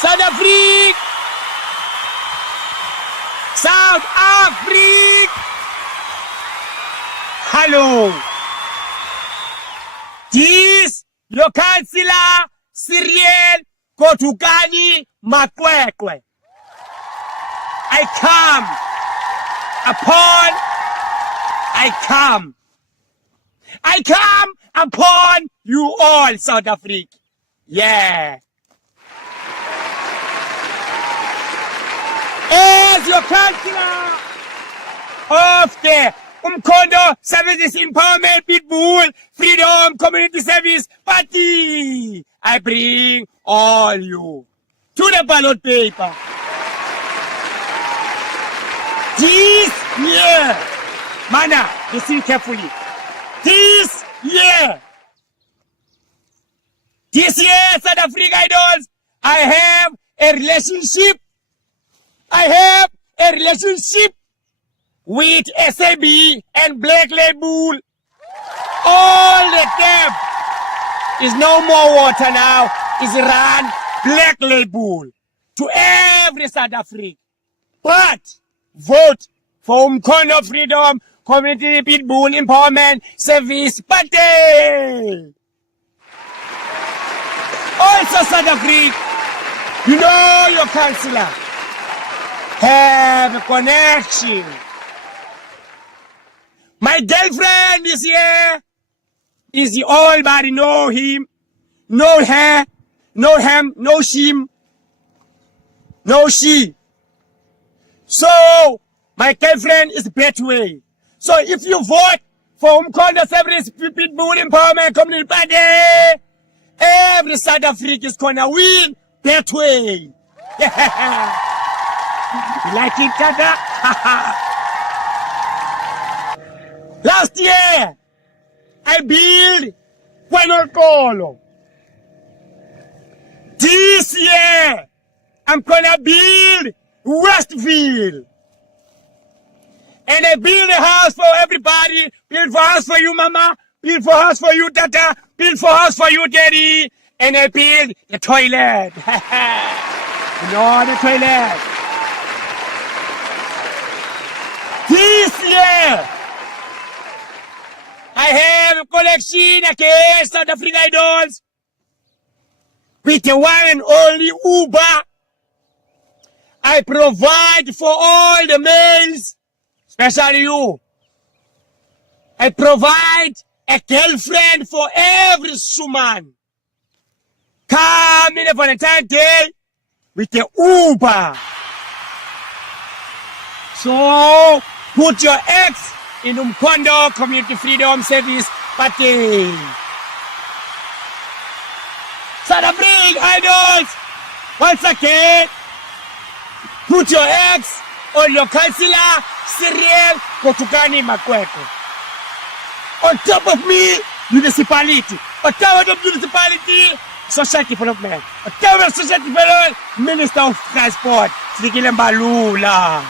South Africa! South Africa! Hello! This your councillor Cyril Kotukani Makwekwe. I come upon you all, South Africa. Yeah. As your councillor of the Umkhonto Services Empowerment Pitbull Freedom Community Service Party, I bring all you to the ballot paper. This year, Mana, listen carefully. This year, South Africa Idols, I have a relationship with SAB and Black Label. All the tap is no more water now, is run Black Label to every South Africa. But vote for Umkhonto Freedom Community Pitbull Empowerment Service Party. Also South Africa, you know your councillor have a connection. My girlfriend is here. Is the old body know him, know her, know him, know him, know she. So my girlfriend is Betway. So if you vote for Umkhonto Service Pitbull Empowerment Community Party, every South Africa is gonna win Betway. You like it, Tata? Last year, I built Kwenokolo. This year, I'm gonna build Westville. And I build a house for everybody. Build for house for you, Mama. Build for house for you, Tata. Build for house for you, Daddy. And I build the toilet. You know the toilet. This year, I have a collection against South Africa Idols with the one and only Uber. I provide for all the males, especially you. I provide a girlfriend for every woman. Come in the Valentine's Day with the Uber. So, put your ex in Umkhonto Community Freedom Service Party. South Africa Idols, once again, put your ex on your councillor, Cyril Kotukani Makwekwe. On top of me, municipality. On top of municipality, social development. On top of social development, Minister of Transport, Fikile Mbalula.